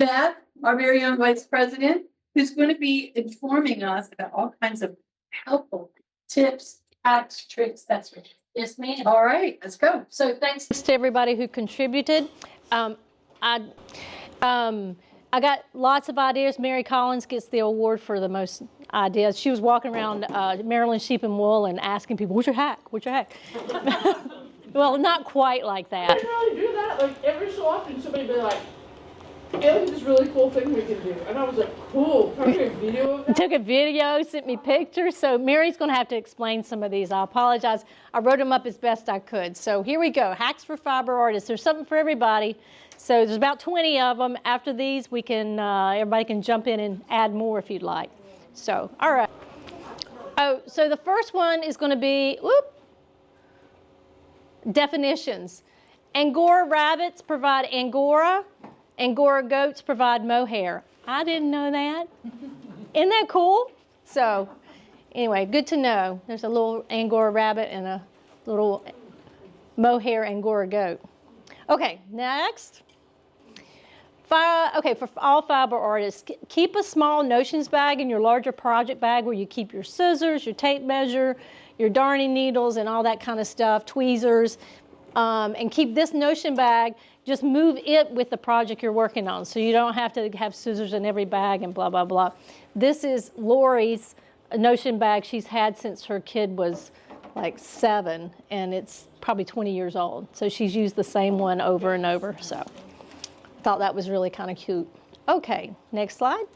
Beth, our very own vice president, who's going to be informing us about all kinds of helpful tips, hacks, tricks. That's right. Yes, ma'am. All right, let's go. So thanks to everybody who contributed. I got lots of ideas. Mary Collins gets the award for the most ideas. She was walking around Maryland Sheep and Wool and asking people, "What's your hack? What's your hack?" Well, not quite like that. I didn't really do that. Like every so often, somebody would be like, "Hey, look at this really cool thing we can do," and I was like, "Cool." Can I take a video of that? Took a video, sent me pictures. So Mary's going to have to explain some of these. I apologize. I wrote them up as best I could. So here we go. Hacks for fiber artists. There's something for everybody. So there's about 20 of them. After these, we can everybody can jump in and add more if you'd like. So all right. Oh, so the first one is going to be definitions. Angora rabbits provide Angora. Angora goats provide mohair. I didn't know that. Isn't that cool? So anyway, good to know. There's a little Angora rabbit and a little mohair Angora goat. Okay, next. Okay, for all fiber artists, keep a small notions bag in your larger project bag where you keep your scissors, your tape measure, your darning needles, and all that kind of stuff, tweezers. And keep this notion bag, just move it with the project you're working on. So you don't have to have scissors in every bag and blah, blah, blah. This is Lori's notion bag she's had since her kid was like 7, and it's probably 20 years old. So she's used the same one over and over. So I thought that was really kind of cute. Okay, next slide.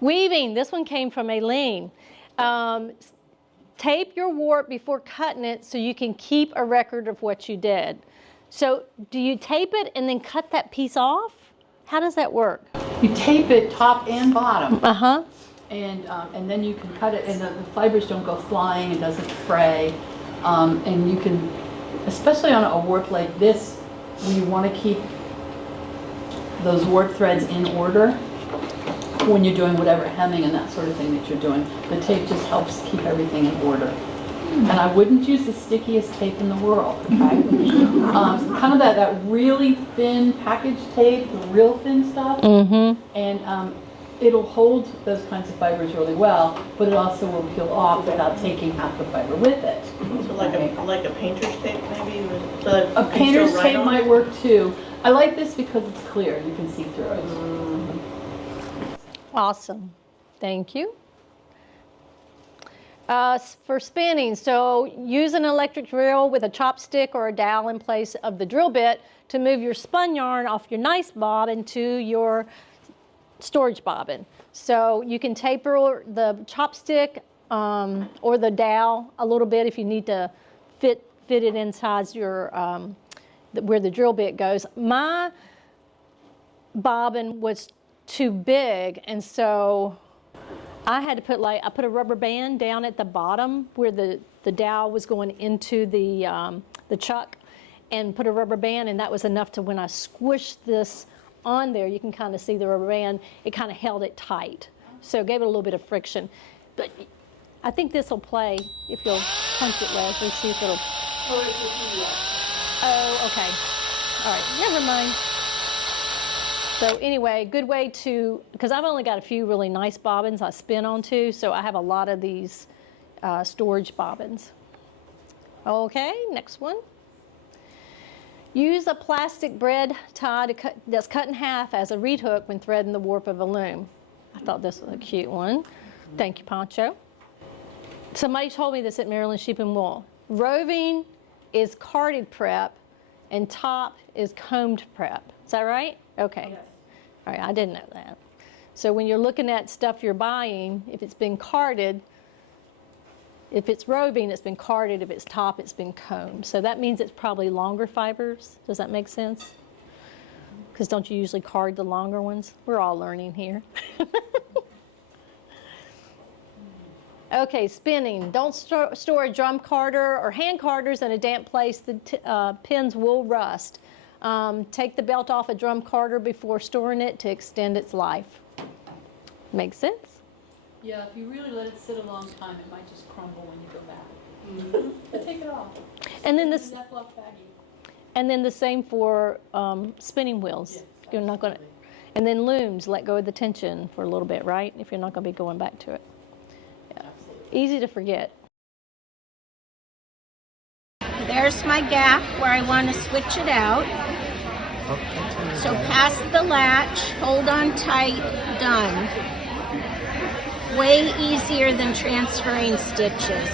Weaving, this one came from Aileen. Tape your warp before cutting it so you can keep a record of what you did. So do you tape it and then cut that piece off? How does that work? You tape it top and bottom. Uh-huh. And then you can cut it, and the fibers don't go flying, it doesn't fray. And you can, especially on a warp like this, when you want to keep those warp threads in order, when you're doing whatever hemming and that sort of thing that you're doing, the tape just helps keep everything in order. And I wouldn't use the stickiest tape in the world, okay? Kind of that really thin package tape, the real thin stuff. Mm-hmm. And it'll hold those kinds of fibers really well, but it also will peel off without taking half the fiber with it. So like a painter's tape maybe? So a painter's tape might work too. I like this because it's clear, you can see through it. Awesome. Thank you. For spinning, so use an electric drill with a chopstick or a dowel in place of the drill bit to move your spun yarn off your nice bobbin to your storage bobbin. So you can taper the chopstick or the dowel a little bit if you need to fit it inside your where the drill bit goes. My bobbin was too big, and so I had to put I put a rubber band down at the bottom where the dowel was going into the chuck, and put a rubber band, and that was enough to when I squished this on there, you can kind of see the rubber band, it kind of held it tight. So it gave it a little bit of friction. But I think this will play if you'll punch it, Leslie, see if it'll. Oh, okay. All right, never mind. So anyway, good way to, because I've only got a few really nice bobbins I spin onto, so I have a lot of these storage bobbins. Okay, next one. Use a plastic bread tie that's cut in half as a reed hook when threading the warp of a loom. I thought this was a cute one. Thank you, Pancho. Somebody told me this at Maryland Sheep and Wool. Roving is carded prep and top is combed prep. Is that right? Okay. Yes. All right, I didn't know that. So when you're looking at stuff you're buying, if it's been carded, if it's roving, it's been carded. If it's top, it's been combed. So that means it's probably longer fibers. Does that make sense? Because don't you usually card the longer ones? We're all learning here. Okay, spinning. Don't store a drum carder or hand carders in a damp place. The pins will rust. Take the belt off a drum carder before storing it to extend its life. Make sense? Yeah, if you really let it sit a long time, it might just crumble when you go back. But take it off. And then and then the same for spinning wheels. Yes, you're not going to. And then looms, let go of the tension for a little bit, right? If you're not going to be going back to it. Yeah. Easy to forget. There's my gap where I want to switch it out. So pass the latch, hold on tight, done. Way easier than transferring stitches.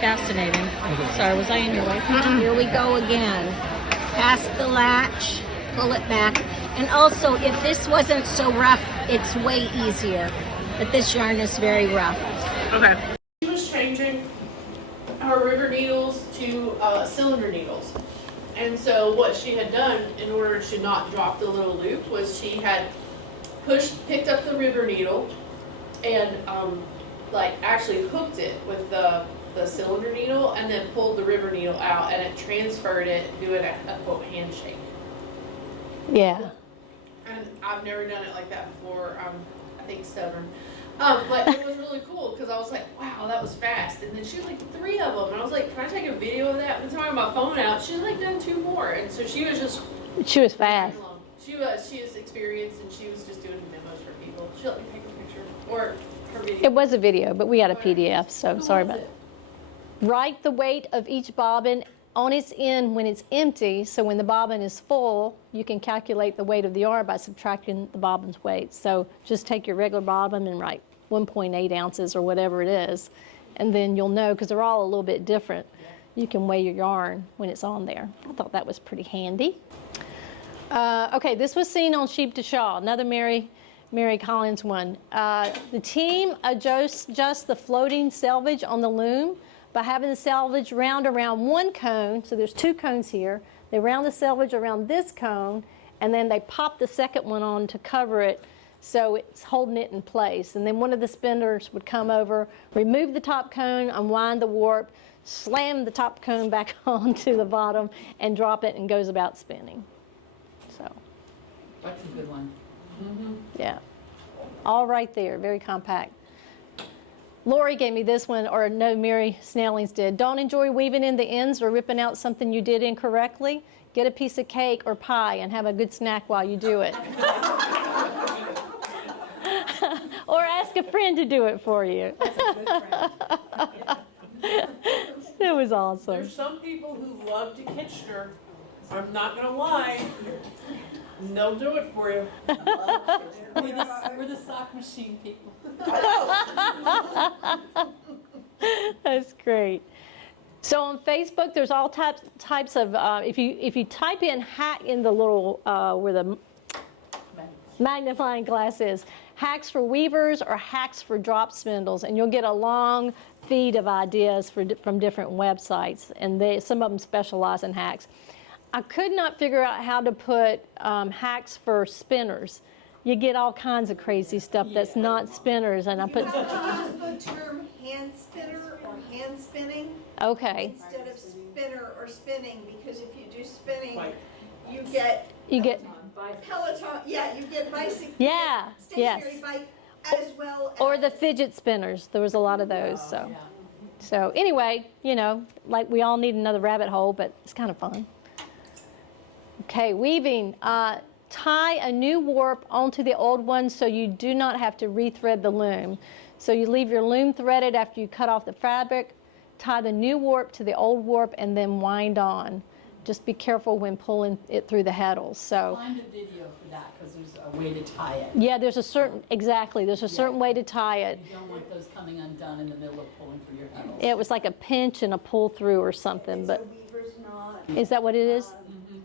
Fascinating. Sorry, was I in your way? Here we go again. Pass the latch, pull it back. And also, if this wasn't so rough, it's way easier. But this yarn is very rough. Okay. She was changing her river needles to cylinder needles. And so what she had done in order to not drop the little loop was she had picked up the river needle and like actually hooked it with the cylinder needle and then pulled the river needle out and it transferred it doing a quote handshake. Yeah. And I've never done it like that before. I think stubborn. But it was really cool because I was like, wow, that was fast. And then she was like 3 of them. And I was like, can I take a video of that? And so I had my phone out. She's like done 2 more. And so she was just. She was fast. She is experienced and she was just doing demos for people. She let me take a picture. Or her video. It was a video, but we had a PDF, so Who sorry was about it. it? Write the weight of each bobbin on its end when it's empty, so when the bobbin is full, you can calculate the weight of the yarn by subtracting the bobbin's weight. So just take your regular bobbin and write 1.8 ounces or whatever it is, and then you'll know, because they're all a little bit different. You can weigh your yarn when it's on there. I thought that was pretty handy. Okay, this was seen on Sheep to Shawl, another Mary Collins one. The team adjusts the floating selvage on the loom by having the selvage round around one cone. So there's 2 cones here. They round the selvage around this cone, and then they pop the second one on to cover it so it's holding it in place. And then one of the spinners would come over, remove the top cone, unwind the warp, slam the top cone back onto the bottom, and drop it, and goes about spinning. So. That's a good one. Yeah, all right there, very compact. Lori gave me this one, or no, Mary Snellings did. Don't enjoy weaving in the ends or ripping out something you did incorrectly? Get a piece of cake or pie and have a good snack while you do it. Or ask a friend to do it for you. That's a good friend. It was awesome. There's some people who love to Kitchener. I'm not going to lie. And they'll do it for you. We're the sock machine people. That's great. So on Facebook, there's all types of. If you type in hack in the little where the magnifying glass is, hacks for weavers or hacks for drop spindles, and you'll get a long feed of ideas from different websites, and some of them specialize in hacks. I could not figure out how to put hacks for spinners. You get all kinds of crazy stuff that's not spinners, and I put. You have to use the term hand spinner or hand spinning Okay. instead of spinner or spinning, because if you do spinning, you get Peloton. Yeah, you get bicycle. Yeah. Stationary Yes. bike as well as. Or the fidget spinners. There was a lot of those. So anyway, like we all need another rabbit hole, but it's kind of fun. Okay, weaving. Tie a new warp onto the old one so you do not have to rethread the loom. So you leave your loom threaded after you cut off the fabric, tie the new warp to the old warp, and then wind on. Just be careful when pulling it through the heddles. So Find a video for that, because there's a way to tie it. yeah, there's a certain way to tie it. You don't want those coming undone in the middle of pulling through your heddles. It was like a pinch and a pull through or something, It's but a weaver's knot. is that what it is?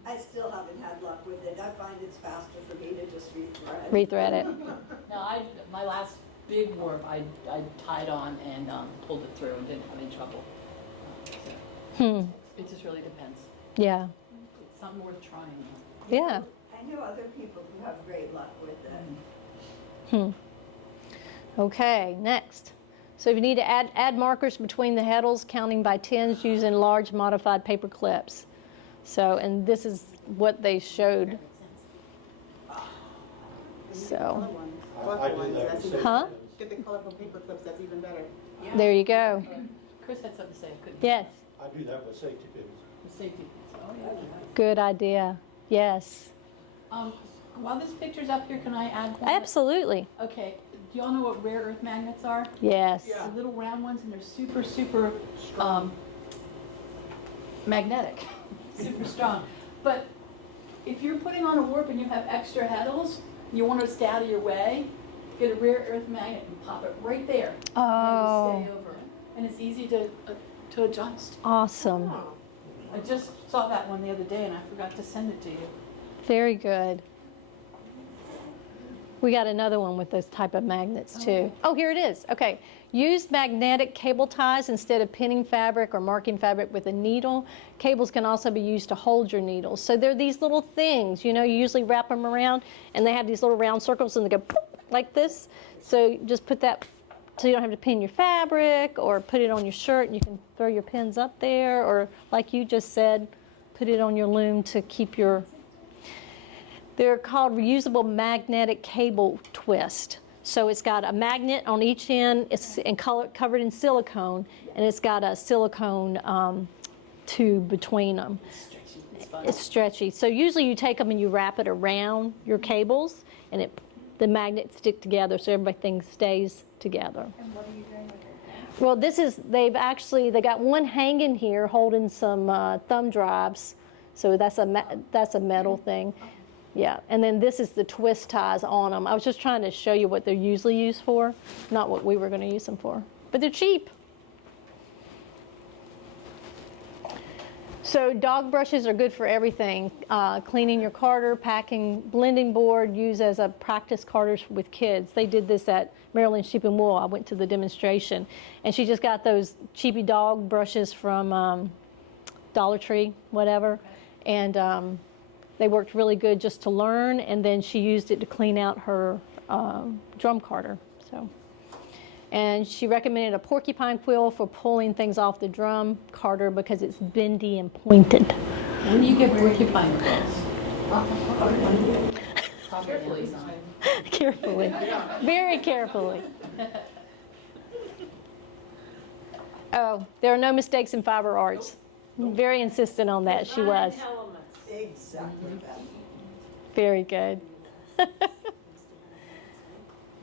I still haven't had luck with it. I find it's faster for me to just rethread. Rethread it. No, my last big warp, I tied on and pulled it through and didn't have any trouble. It just really depends. Yeah. It's something worth trying. Yeah. I know other people who have great luck with it. Okay, next. So if you need to add markers between the heddles, counting by tens using large modified paper clips. So, and this is what they showed. So, I do that with safety huh? pins. Get the colorful paper clips, that's even better. There you go. Chris had something to say. Couldn't Yes, I do that with safety pins. Safety. Oh, yeah. good idea. Yes. While this picture's up here, can I add that? Absolutely. Okay, do y'all know what rare earth magnets are? Yes. Yeah. The little round ones, and they're super, super magnetic, super strong. But if you're putting on a warp and you have extra heddles, you want to stay out of your way, get a rare earth magnet and pop it right there. Oh, And it'll stay over. And it's easy to adjust. awesome. I just saw that one the other day and I forgot to send it to you. Very good. We got another one with those type of magnets too. Oh, here it is. Okay. Use magnetic cable ties instead of pinning fabric or marking fabric with a needle. Cables can also be used to hold your needles. So they're these little things, you usually wrap them around and they have these little round circles and they go poof, like this. So just put that so you don't have to pin your fabric or put it on your shirt and you can throw your pins up there, or like you just said, put it on your loom to keep your... They're called reusable magnetic cable twist. So it's got a magnet on each end, it's covered in silicone, and it's got a silicone tube between them. It's stretchy. So usually you take them and you wrap it around your cables, and the magnets stick together so everything stays together. And what are you doing with it? Well, they got one hanging here holding some thumb drives. So that's a metal thing. Yeah, and then this is the twist ties on them. I was just trying to show you what they're usually used for, not what we were going to use them for. But they're cheap. So dog brushes are good for everything. Cleaning your carder, packing blending board, use as a practice carders with kids. They did this at Maryland Sheep and Wool. I went to the demonstration. And she just got those cheapy dog brushes from Dollar Tree, whatever. And they worked really good just to learn, and then she used it to clean out her drum carder. And she recommended a porcupine quill for pulling things off the drum carder because it's bendy and pointed. When do you get porcupine quills? Carefully. Carefully, very carefully. Oh, there are no mistakes in fiber arts. Very insistent on that, she was. Exactly that. Very good.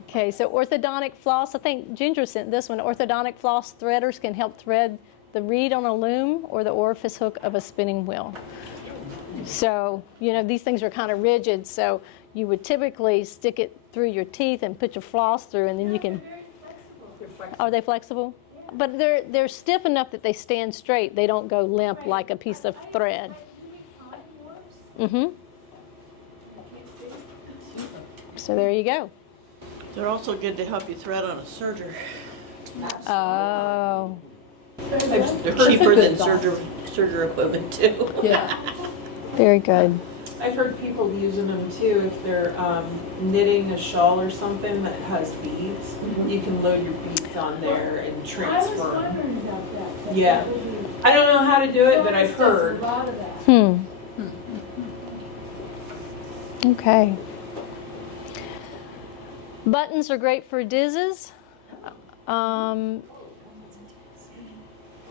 Okay, so orthodontic floss, I think Ginger sent this one. Orthodontic floss threaders can help thread the reed on a loom or the orifice hook of a spinning wheel. So, these things are kind of rigid, so you would typically stick it through your teeth and put your floss through, and then you can... Are they flexible? But they're stiff enough that they stand straight. They don't go limp like a piece of thread. Mm-hmm. So there you go. They're also good to help you thread on a serger. Oh. They're cheaper than serger equipment too. Yeah. Very good. I've heard people using them too if they're knitting a shawl or something that has beads. You can load your beads on there and transfer. I was wondering about that. Yeah. I don't know how to do it, but I've heard. Okay. Buttons are great for dizzes.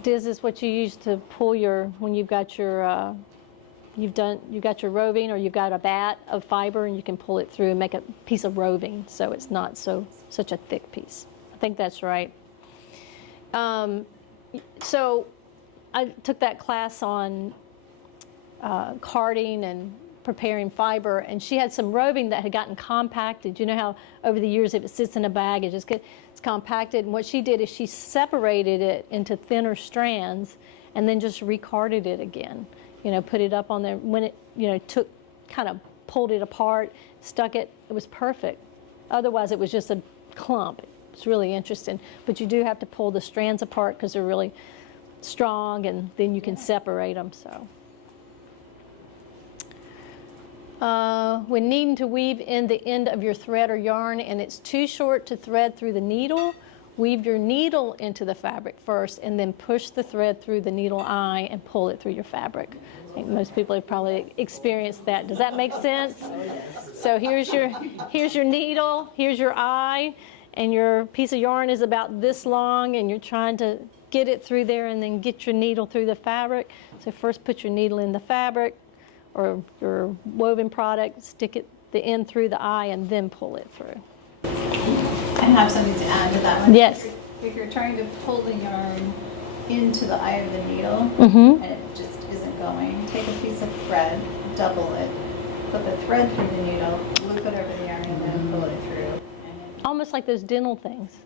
Diz is what you use to pull when you've got your you've got your roving, or you've got a bat of fiber and you can pull it through and make a piece of roving so it's not such a thick piece. I think that's right. So I took that class on carding and preparing fiber, and she had some roving that had gotten compacted. You know how over the years if it sits in a bag it's compacted, and what she did is she separated it into thinner strands and then just recarded it again. Put it up on there. When it kind of pulled it apart, stuck it, it was perfect. Otherwise it was just a clump. It's really interesting, but you do have to pull the strands apart because they're really strong, and then you can separate them. So when needing to weave in the end of your thread or yarn and it's too short to thread through the needle, weave your needle into the fabric first and then push the thread through the needle eye and pull it through your fabric. I think most people have probably experienced that. Does that make sense? So here's your needle, here's your eye, and your piece of yarn is about this long, and you're trying to get it through there and then get your needle through the fabric. So first put your needle in the fabric, or your woven product, stick it the end through the eye and then pull it through. I have something to add to that one. Yes. If you're trying to pull the yarn into the eye of the needle Mm-hmm. and it just isn't going, take a piece of thread, double it, put the thread through the needle, loop it over the yarn, and then pull it through. Almost like those dental things.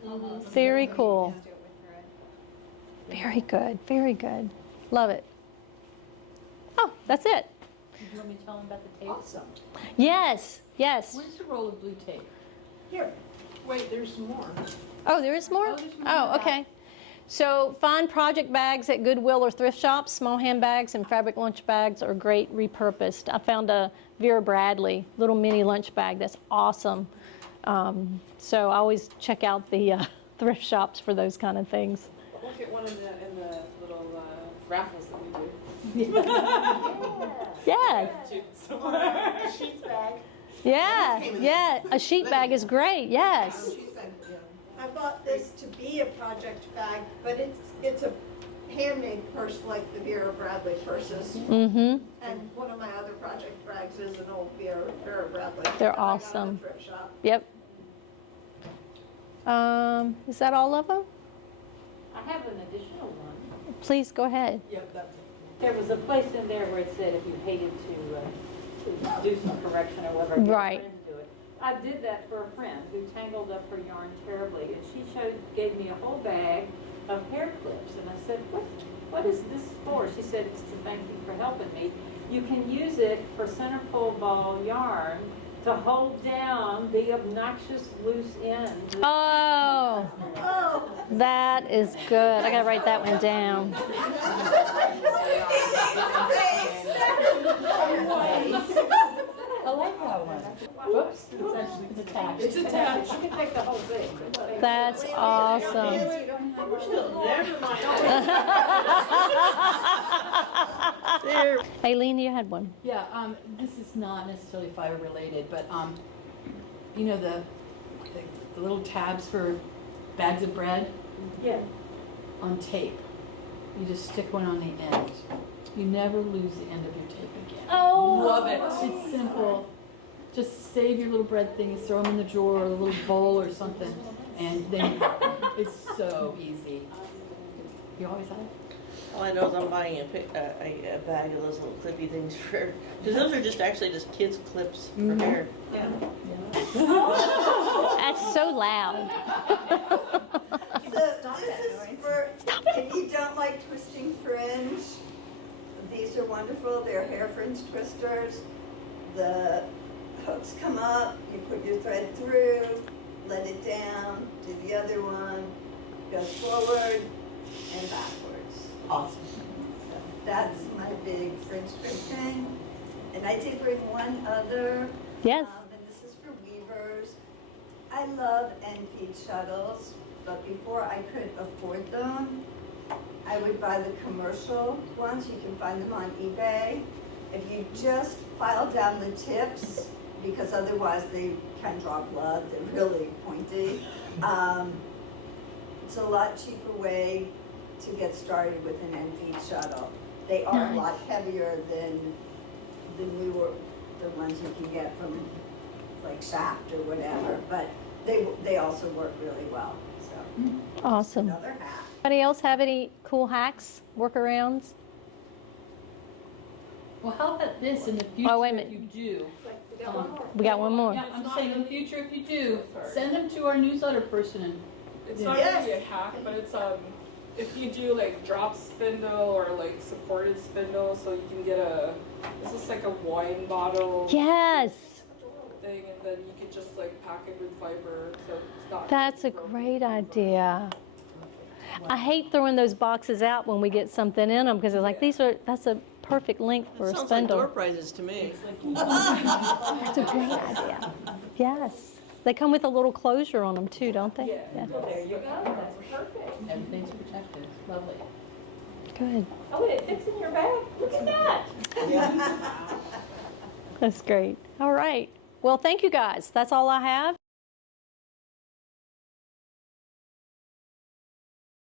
Very cool. Very good, very good. Love it. Oh, that's it. Do you want me to tell them about the tape? Awesome. Yes, yes. Where's the roll of blue tape? Here, Wait, there's more. Oh, there is more? Oh, there's more Oh, than that. okay. So find project bags at Goodwill or thrift shops. Small handbags and fabric lunch bags are great repurposed. I found a Vera Bradley little mini lunch bag that's awesome. So I always check out the thrift shops for those kind of things. We'll get one in the little raffles that we do. Yes. sheets bag. Yeah, yeah. A sheet bag is great. Yes. I bought this to be a project bag, but it's a handmade purse like the Vera Bradley purses. Mm-hmm. And one of my other project bags is an old Vera Bradley. They're that I got at awesome. the thrift shop. Yep. Is that all of them? I have an additional one. Please go ahead. Yep, that's it. There was a place in there where it said if you hated to do some correction or whatever, get a Right. friend to do it. I did that for a friend who tangled up her yarn terribly, and she gave me a whole bag of hair clips, and I said, what is this for? She said, it's to thank you for helping me. You can use it for center pole ball yarn to hold down the obnoxious loose ends. Oh, that is good. I gotta write that one down. I like that one. Whoops, it's attached. It's attached. You can take the whole thing. That's awesome. Aileen, you had one. Yeah, this is not necessarily fiber related, but you know the little tabs for bags of bread Yeah. on tape. You just stick one on the end. You never lose the end of your tape again. Oh, Love it. It's simple. Just save your little bread things, throw them in the drawer or a little bowl or something, and then it's so easy. You always have it? All I know is I'm buying a bag of those little clippy things for, because those are just actually just kids' clips for hair. Yeah. that's so loud. So this is for, if you don't like twisting fringe, these are wonderful. They're hair fringe twisters. The hooks come up, you put your thread through, let it down, do the other one, goes forward and backwards. Awesome. So that's my big fringe twist thing. And I did bring one other. Yes. And this is for weavers. I love end feed shuttles, but before I could afford them, I would buy the commercial ones. You can find them on eBay. If you just file down the tips, because otherwise they can draw blood, they're really pointy. It's a lot cheaper way to get started with an end feed shuttle. They are a lot heavier than the ones you can get from like Shaft or whatever, but they also work really well. So Awesome. another hack. Anybody else have any cool hacks, workarounds? Well, how about this in the future Oh, wait a if you do? We got one more. Yeah, I'm saying in the future if you do, send them to our newsletter person and It's not really a hack, but it's if you do like drop spindle or like supported spindle, so you can get this is like a wine bottle Yes, thing, and then you can just like pack it with fiber, so it's not. that's a great idea. I hate throwing those boxes out when we get something in them because it's like that's a perfect length for a Sounds like door spindle. prizes to me. That's a great idea. Yes, they come with a little closure on them too, don't they? Yeah. There you go. That's perfect. everything's protected. Lovely. Good. Oh, it fits in your bag. Look at that. That's great. All right. Well, thank you guys. That's all I have.